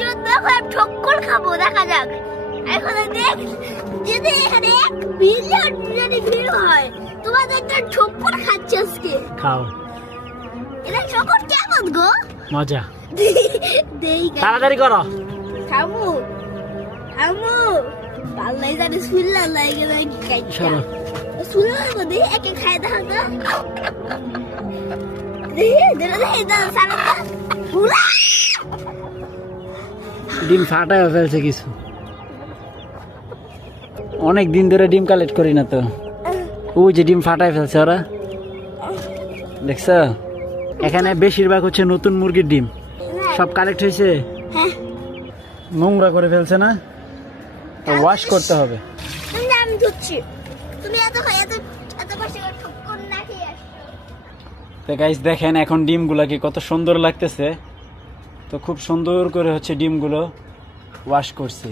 জন্য এখন ঠক্কর খাবো, দেখা যাক। এখন দেখ, যদি এখানে 1 বিলিয়ন যদি ভিড় হয়, তোমাদের তো ঠক্কর খাচ্ছে আজকে। খাও, এটা ঠক্কর কেমন গো? মজা। দেই তাড়াতাড়ি করো। খাবো খাবো, পাল্লাই জানি সুল্লা লাগে না কাইটা। সুল্লার মধ্যে একে খাই দাও তো। ডিম ফাটায় ফেলছে কিছু। অনেক দিন ধরে ডিম কালেক্ট করি না তো। ওই যে ডিম ফাটায় ফেলছে ওরা, দেখছ? এখানে বেশিরভাগ হচ্ছে নতুন মুরগির ডিম, সব কালেক্ট হয়েছে। নোংরা করে ফেলছে না, ওয়াশ করতে হবে। আমি ধুচ্ছি, তুমি এত এত এত কষ্ট করে ঠক্কর না খেয়ে আসছো। তো গাইস দেখেন এখন ডিমগুলোকে কত সুন্দর লাগতেছে। তো খুব সুন্দর করে হচ্ছে ডিমগুলো ওয়াশ করছি।